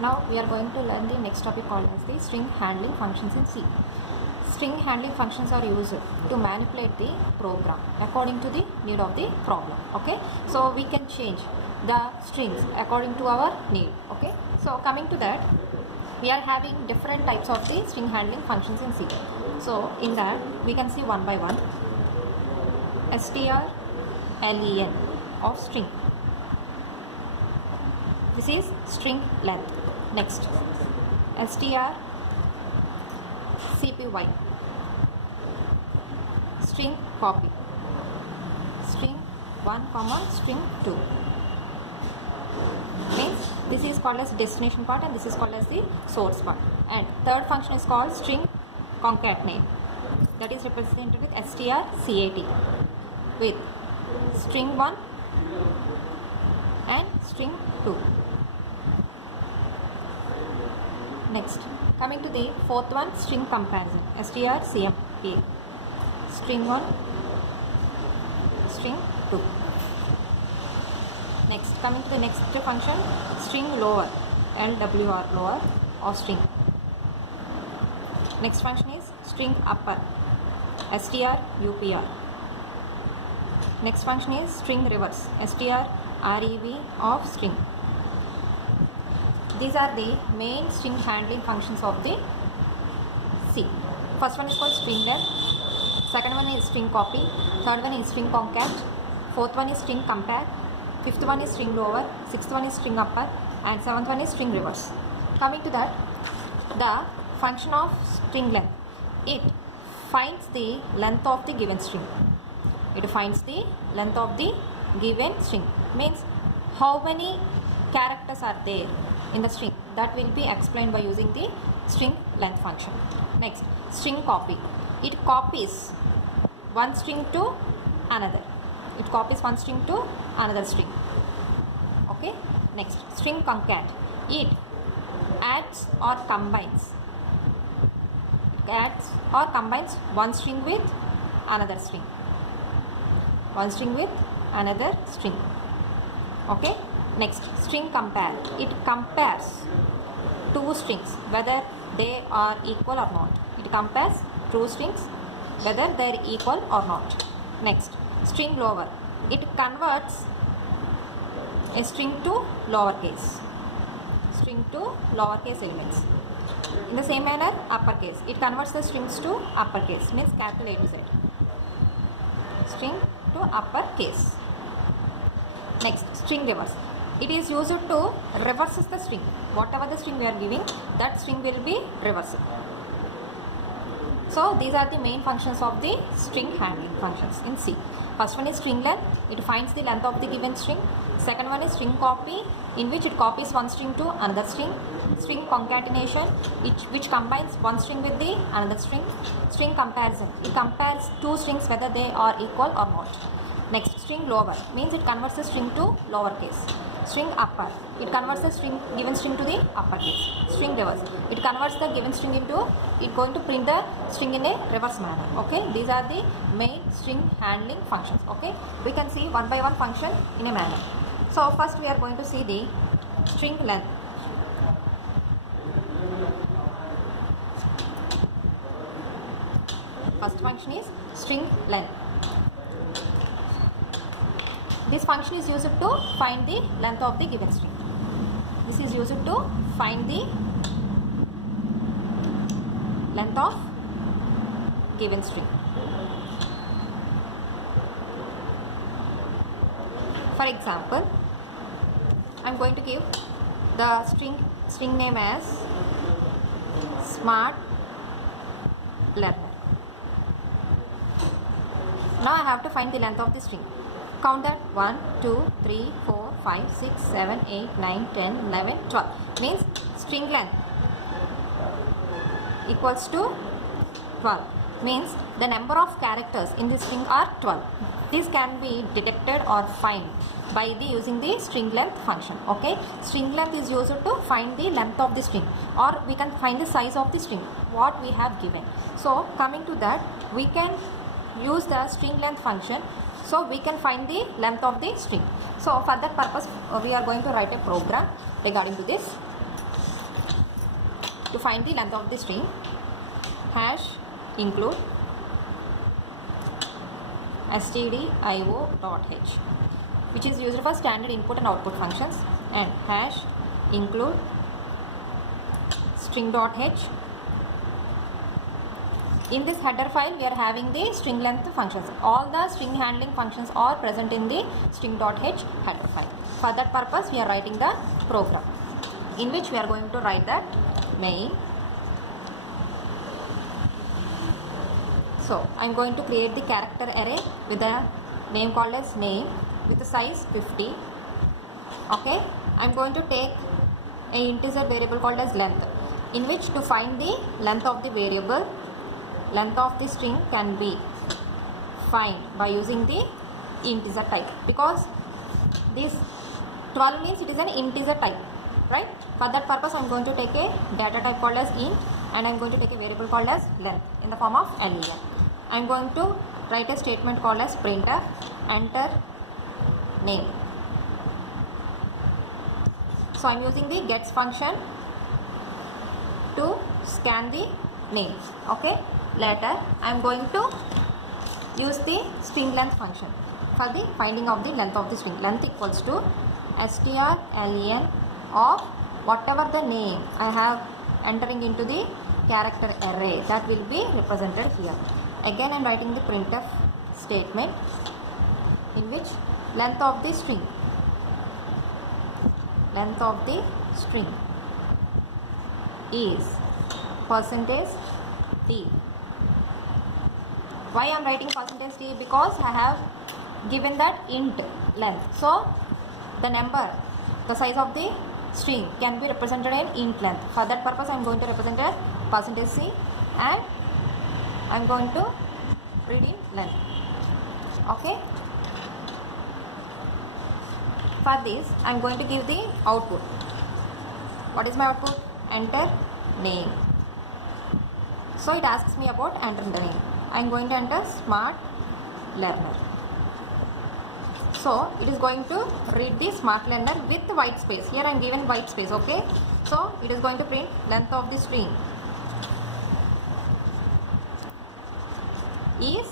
Now we are going to learn the next topic called as the string handling functions in C. String handling functions are used to manipulate the program according to the need of the problem. Okay, so we can change the strings according to our need. Okay, so coming to that, we are having different types of the string handling functions in C. So in that we can see one by one. strlen of string. This is string length. Next, strcpy, string copy, string 1 comma string 2. Means this is called as destination part and this is called as the source part. And third function is called string concatenate, that is represented with strcat with string 1 and string 2. Next, coming to the fourth one, string comparison, strcmp, string 1, string 2. Next, coming to the next function, string lower, lwr, lower of string. Next function is string upper, strupr. Next function is string reverse, strrev of string. These are the main string handling functions of the C. First one is called string length, second one is string copy, third one is string concat, fourth one is string compare, fifth one is string lower, sixth one is string upper, and seventh one is string reverse. Coming to that, the function of string length, it finds the length of the given string. It finds the length of the given string, means how many characters are there in the string, that will be explained by using the string length function. Next, string copy, it copies one string to another. It copies one string to another string. Okay. Next, string concat, it adds or combines. It adds or combines one string with another string. One string with another string. Okay. Next, string compare, it compares two strings whether they are equal or not. It compares two strings whether they are equal or not. Next, string lower, it converts a string to lowercase, string to lowercase elements. In the same manner, uppercase, it converts the strings to uppercase, means capital A to Z, string to uppercase. Next, string reverse, it is used to reverse the string. Whatever the string we are giving, that string will be reversed. So these are the main functions of the string handling functions in C. First one is string length, it finds the length of the given string. Second one is string copy, in which it copies one string to another string. String concatenation, which combines one string with the another string. String comparison, it compares two strings whether they are equal or not. Next, string lower, means it converts the string to lowercase. String upper, it converts the given string to the uppercase. String reverse, it converts the given string into, it going to print the string in a reverse manner. Okay, these are the main string handling functions. Okay, we can see one by one function in a manner. So first we are going to see the string length. First function is string length. This function is used to find the length of the given string. This is used to find the length of given string. For example, I am going to give the string name as smart learner. Now I have to find the length of the string. Count that 1, 2, 3, 4, 5, 6, 7, 8, 9, 10, 11, 12. Means string length equals to 12. Means the number of characters in this string are 12. This can be detected or find by using the string length function. Okay, string length is used to find the length of the string, or we can find the size of the string what we have given. So coming to that, we can use the string length function, so we can find the length of the string. So for that purpose we are going to write a program regarding to this. to find the length of the string, hash include stdio.h, which is used for standard input and output functions, and hash include string.h. In this header file, we are having the string length functions. All the string handling functions are present in the string.h header file. For that purpose, we are writing the program in which we are going to write the main. So I am going to create the character array with a name called as name with the size 50. Okay, I am going to take a integer variable called as length, in which to find the length of the variable, length of the string can be find by using the integer type, because this 12 means it is an integer type, right? For that purpose, I am going to take a data type called as int, and I am going to take a variable called as length in the form of len. I am going to write a statement called as printf enter name. So I am using the gets function to scan the name. Okay. Later I am going to use the string length function for the finding of the length of the string. Length equals to strlen of whatever the name I have entering into the character array, that will be represented here. Again I am writing the printf statement in which length of the string is %d. Why I am writing %d? Because I have given that int length. So the number, the size of the string can be represented in int length. For that purpose, I am going to represent a %c, and I am going to read in length. Okay. For this, I am going to give the output. What is my output? Enter name. So it asks me about enter the name. I am going to enter smart learner. So it is going to read the smart learner with white space. Here I am given white space. Okay. So it is going to print length of the string is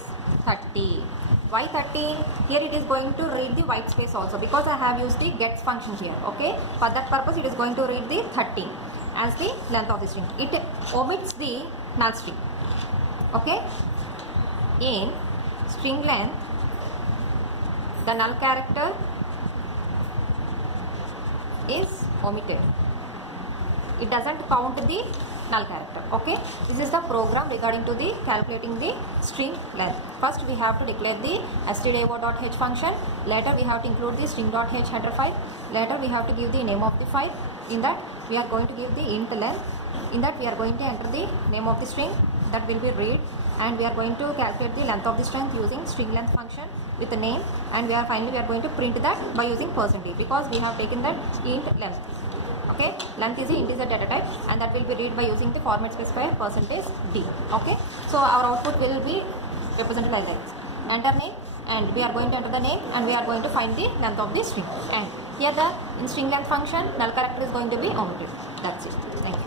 30. Why 30? Here it is going to read the white space also, because I have used the gets function here. Okay. For that purpose, it is going to read the 30 as the length of the string. It omits the null string. Okay. In string length, the null character is omitted. It doesn't count the null character. Okay. This is the program regarding to the calculating the string length. First we have to declare the stdio.h function. Later we have to include the string.h header file. Later we have to give the name of the file. In that we are going to give the int length. In that we are going to enter the name of the string, that will be read, and we are going to calculate the length of the string using string length function with the name, and finally we are going to print that by using %d, because we have taken that int length. Okay, length is the integer data type, and that will be read by using the format specifier %d. Okay, so our output will be represented like this: enter name, and we are going to enter the name, and we are going to find the length of the string. And here the in string length function null character is going to be omitted. That's it. Thank you.